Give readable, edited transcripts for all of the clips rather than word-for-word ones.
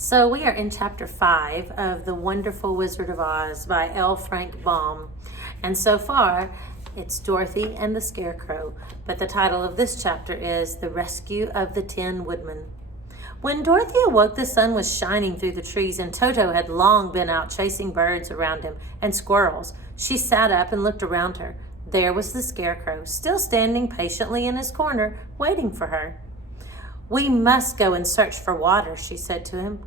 So we are in chapter 5 of The Wonderful Wizard of Oz by L. Frank Baum. And so far, it's Dorothy and the Scarecrow. But the title of this chapter is The Rescue of the Ten Woodmen. When Dorothy awoke, the sun was shining through the trees, and Toto had long been out chasing birds around him and squirrels. She sat up and looked around her. There was the Scarecrow, still standing patiently in his corner, waiting for her. "We must go and search for water," she said to him.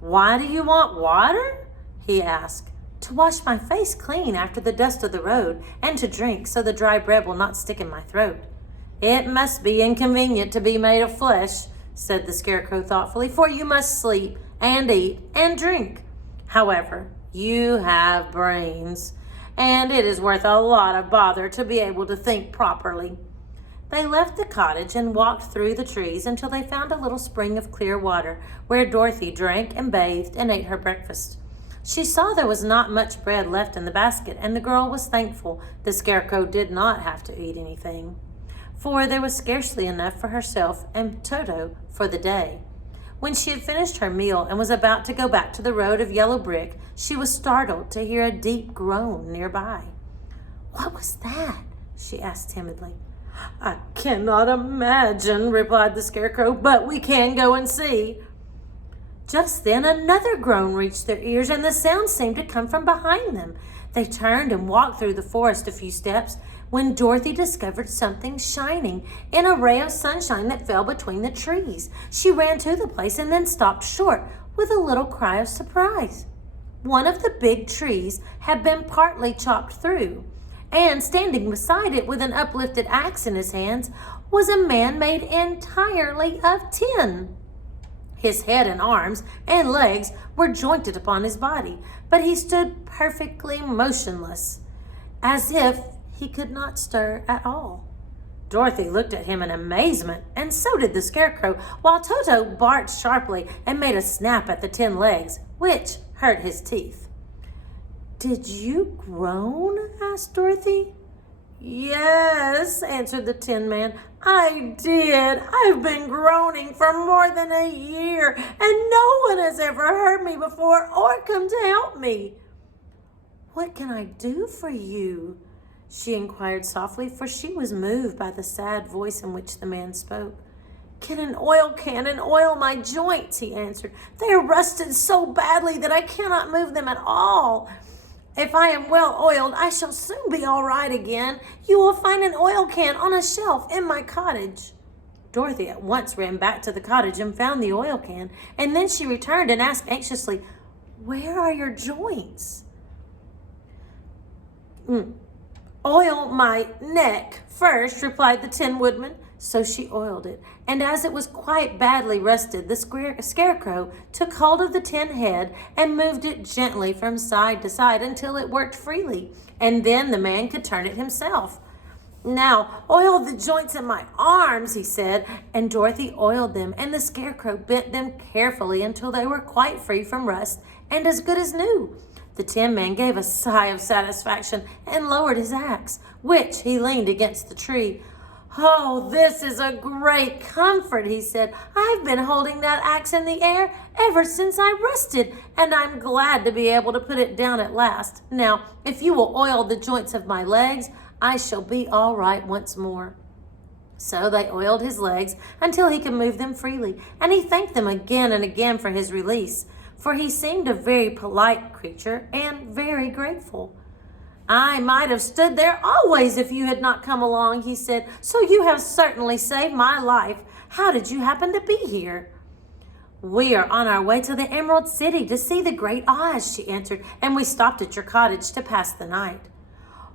"Why do you want water?" he asked. "To wash my face clean after the dust of the road, and to drink so the dry bread will not stick in my throat." "It must be inconvenient to be made of flesh," said the Scarecrow thoughtfully, "for you must sleep and eat and drink. However, you have brains, and it is worth a lot of bother to be able to think properly." They left the cottage and walked through the trees until they found a little spring of clear water where Dorothy drank and bathed and ate her breakfast. She saw there was not much bread left in the basket, and the girl was thankful the Scarecrow did not have to eat anything, for there was scarcely enough for herself and Toto for the day. When she had finished her meal and was about to go back to the road of yellow brick, she was startled to hear a deep groan nearby. "What was that?" she asked timidly. "I cannot imagine," replied the Scarecrow, "but we can go and see." Just then another groan reached their ears, and the sound seemed to come from behind them. They turned and walked through the forest a few steps when Dorothy discovered something shining in a ray of sunshine that fell between the trees. She ran to the place and then stopped short with a little cry of surprise. One of the big trees had been partly chopped through, and standing beside it with an uplifted axe in his hands was a man made entirely of tin. His head and arms and legs were jointed upon his body, but he stood perfectly motionless, as if he could not stir at all. Dorothy looked at him in amazement, and so did the Scarecrow, while Toto barked sharply and made a snap at the tin legs, which hurt his teeth. "Did you groan?" asked Dorothy. "Yes," answered the Tin Man, "I did. I've been groaning for more than a year, and no one has ever heard me before or come to help me." "What can I do for you?" she inquired softly, for she was moved by the sad voice in which the man spoke. "Get an oil can and oil my joints," he answered. "They are rusted so badly that I cannot move them at all. If I am well oiled, I shall soon be all right again. You will find an oil can on a shelf in my cottage." Dorothy at once ran back to the cottage and found the oil can, and then she returned and asked anxiously, "Where are your joints?" "Oil my neck first," replied the Tin Woodman. So she oiled it, and as it was quite badly rusted, the Scarecrow took hold of the tin head and moved it gently from side to side until it worked freely, and then the man could turn it himself. "Now oil the joints in my arms," he said, and Dorothy oiled them, and the Scarecrow bent them carefully until they were quite free from rust and as good as new. The Tin Man gave a sigh of satisfaction and lowered his axe, which he leaned against the tree. "Oh, this is a great comfort," he said. "I've been holding that axe in the air ever since I rusted, and I'm glad to be able to put it down at last. Now, if you will oil the joints of my legs, I shall be all right once more." So they oiled his legs until he could move them freely, and he thanked them again and again for his release, for he seemed a very polite creature and very grateful. "I might have stood there always if you had not come along," he said, "so you have certainly saved my life. How did you happen to be here?" "We are on our way to the Emerald City to see the Great Oz," she answered, "and we stopped at your cottage to pass the night."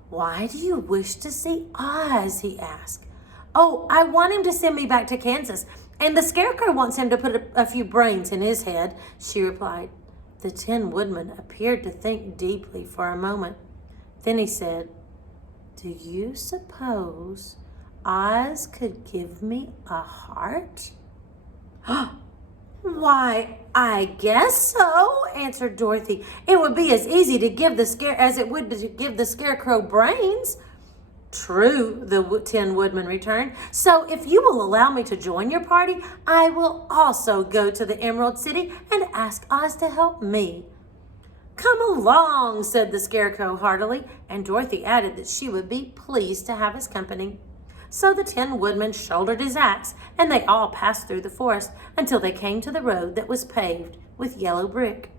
"Why do you wish to see Oz?" he asked. "Oh, I want him to send me back to Kansas, and the Scarecrow wants him to put a few brains in his head," she replied. The Tin Woodman appeared to think deeply for a moment. Then he said, "Do you suppose Oz could give me a heart?" "Why, I guess so," answered Dorothy. "It would be as easy to give as it would to give the Scarecrow brains." True, the Tin Woodmen returned. So if you will allow me to join your party, I will also go to the Emerald City and ask Oz to help me. Come along, said the Scarecrow heartily, and Dorothy added that she would be pleased to have his company. So the Tin Woodman shouldered his axe, and they all passed through the forest until they came to the road that was paved with yellow brick.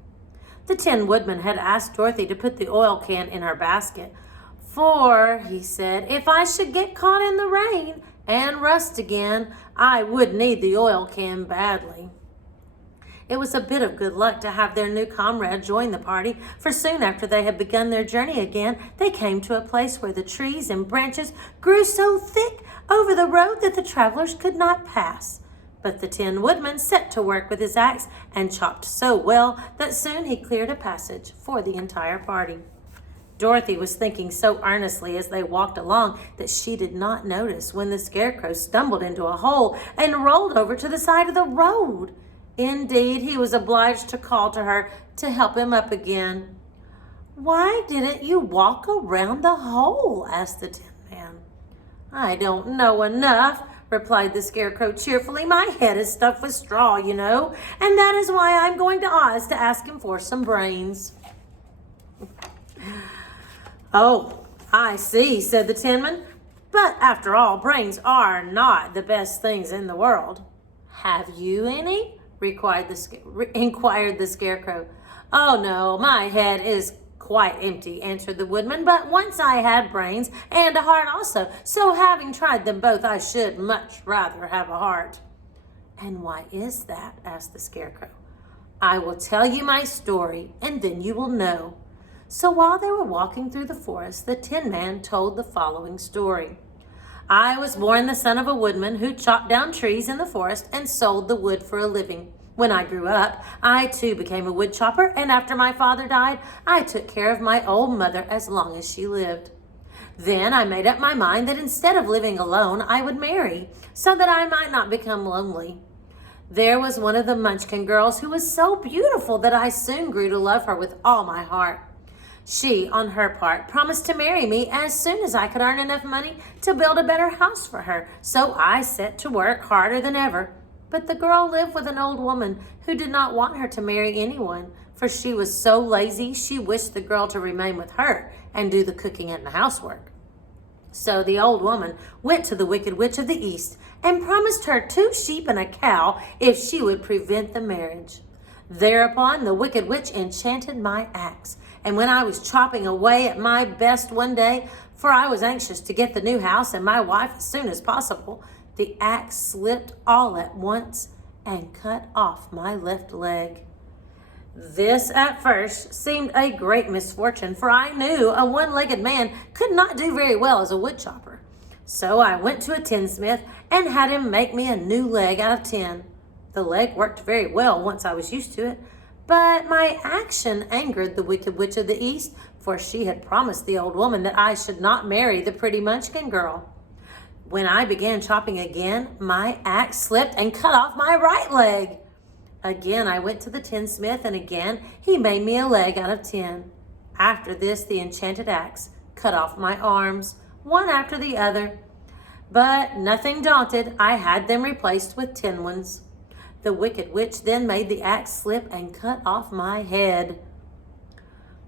The Tin Woodman had asked Dorothy to put the oil can in her basket, for, he said, if I should get caught in the rain and rust again, I would need the oil can badly. It was a bit of good luck to have their new comrade join the party, for soon after they had begun their journey again, they came to a place where the trees and branches grew so thick over the road that the travelers could not pass. But the Tin Woodman set to work with his axe and chopped so well that soon he cleared a passage for the entire party. Dorothy was thinking so earnestly as they walked along that she did not notice when the Scarecrow stumbled into a hole and rolled over to the side of the road. Indeed, he was obliged to call to her to help him up again. "Why didn't you walk around the hole?" asked the Tin Man. "I don't know enough," replied the Scarecrow cheerfully. "My head is stuffed with straw, you know, and that is why I'm going to Oz to ask him for some brains." "Oh, I see," said the Tin Man. "But after all, brains are not the best things in the world." "Have you any?" inquired the Scarecrow. "Oh, no, my head is quite empty," answered the Woodman. "But once I had brains and a heart also, so having tried them both, I should much rather have a heart." "And why is that?" asked the Scarecrow. "I will tell you my story, and then you will know." So while they were walking through the forest, the Tin Man told the following story. "I was born the son of a woodman who chopped down trees in the forest and sold the wood for a living. When I grew up, I too became a wood chopper, and after my father died, I took care of my old mother as long as she lived. Then I made up my mind that instead of living alone, I would marry, so that I might not become lonely. There was one of the Munchkin girls who was so beautiful that I soon grew to love her with all my heart. She, on her part, promised to marry me as soon as I could earn enough money to build a better house for her, so I set to work harder than ever. But the girl lived with an old woman who did not want her to marry anyone, for she was so lazy she wished the girl to remain with her and do the cooking and the housework. So the old woman went to the Wicked Witch of the East and promised her 2 sheep and a cow if she would prevent the marriage. Thereupon the Wicked Witch enchanted my axe, and when I was chopping away at my best one day, for I was anxious to get the new house and my wife as soon as possible, the axe slipped all at once and cut off my left leg. This at first seemed a great misfortune, for I knew a one-legged man could not do very well as a wood chopper. So I went to a tinsmith and had him make me a new leg out of tin. The leg worked very well once I was used to it, but my action angered the Wicked Witch of the East, for she had promised the old woman that I should not marry the pretty Munchkin girl. When I began chopping again, my axe slipped and cut off my right leg. Again I went to the tinsmith, and again he made me a leg out of tin. After this, the enchanted axe cut off my arms, one after the other. But nothing daunted, I had them replaced with tin ones. The Wicked Witch then made the axe slip and cut off my head.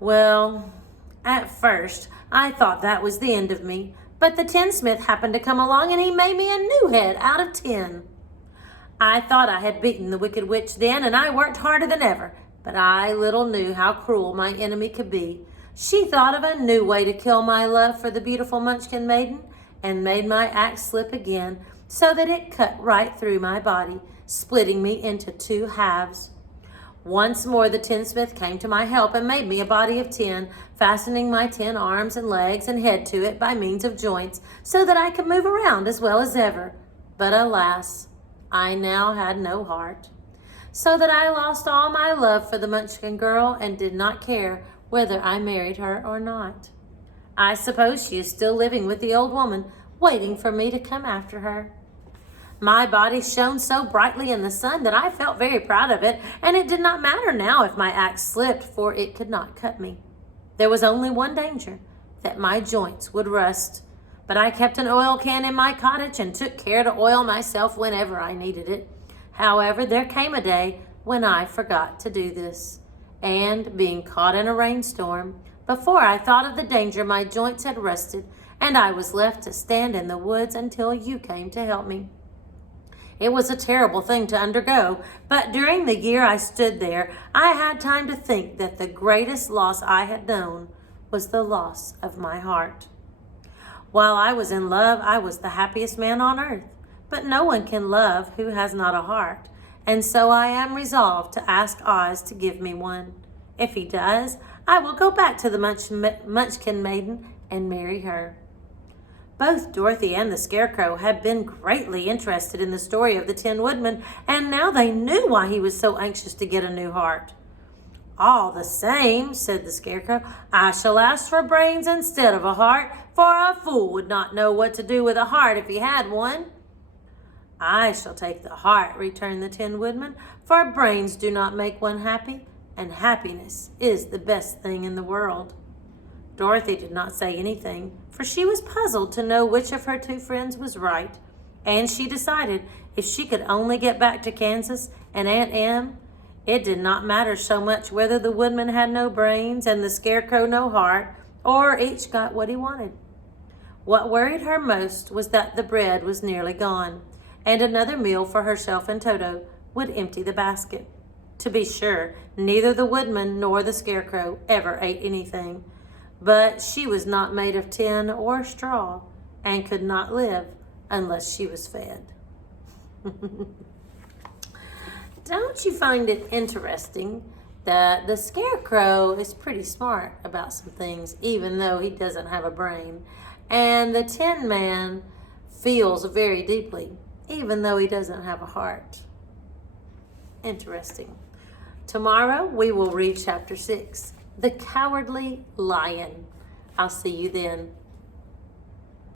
Well, at first, I thought that was the end of me, but the tinsmith happened to come along and he made me a new head out of tin. I thought I had beaten the Wicked Witch then, and I worked harder than ever, but I little knew how cruel my enemy could be. She thought of a new way to kill my love for the beautiful Munchkin maiden, and made my axe slip again, so that it cut right through my body, splitting me into 2 halves. Once more the tinsmith came to my help and made me a body of tin, fastening my tin arms and legs and head to it by means of joints, so that I could move around as well as ever. But alas, I now had no heart, so that I lost all my love for the Munchkin girl and did not care whether I married her or not. I suppose she is still living with the old woman, waiting for me to come after her. My body shone so brightly in the sun that I felt very proud of it, and it did not matter now if my axe slipped, for it could not cut me. There was only one danger, that my joints would rust. but I kept an oil can in my cottage and took care to oil myself whenever I needed it. However, there came a day when I forgot to do this, and being caught in a rainstorm, before I thought of the danger, my joints had rusted, and I was left to stand in the woods until you came to help me. It was a terrible thing to undergo, but during the year I stood there, I had time to think that the greatest loss I had known was the loss of my heart. While I was in love, I was the happiest man on earth, but no one can love who has not a heart, and so I am resolved to ask Oz to give me one. If he does, I will go back to the Munchkin maiden and marry her. Both Dorothy and the Scarecrow had been greatly interested in the story of the Ten Woodmen, and now they knew why he was so anxious to get a new heart. All the same, said the Scarecrow, I shall ask for brains instead of a heart, for a fool would not know what to do with a heart if he had one. I shall take the heart, returned the Tin Woodman, for brains do not make one happy, and happiness is the best thing in the world. Dorothy did not say anything, for she was puzzled to know which of her two friends was right, and she decided if she could only get back to Kansas and Aunt Em, it did not matter so much whether the Woodman had no brains and the Scarecrow no heart, or each got what he wanted. What worried her most was that the bread was nearly gone, and another meal for herself and Toto would empty the basket. To be sure, neither the Woodman nor the Scarecrow ever ate anything, but she was not made of tin or straw and could not live unless she was fed. Don't you find it interesting that the Scarecrow is pretty smart about some things, even though he doesn't have a brain, and the Tin Man feels very deeply, even though he doesn't have a heart? Interesting. Tomorrow we will read chapter 6. The Cowardly Lion. I'll see you then.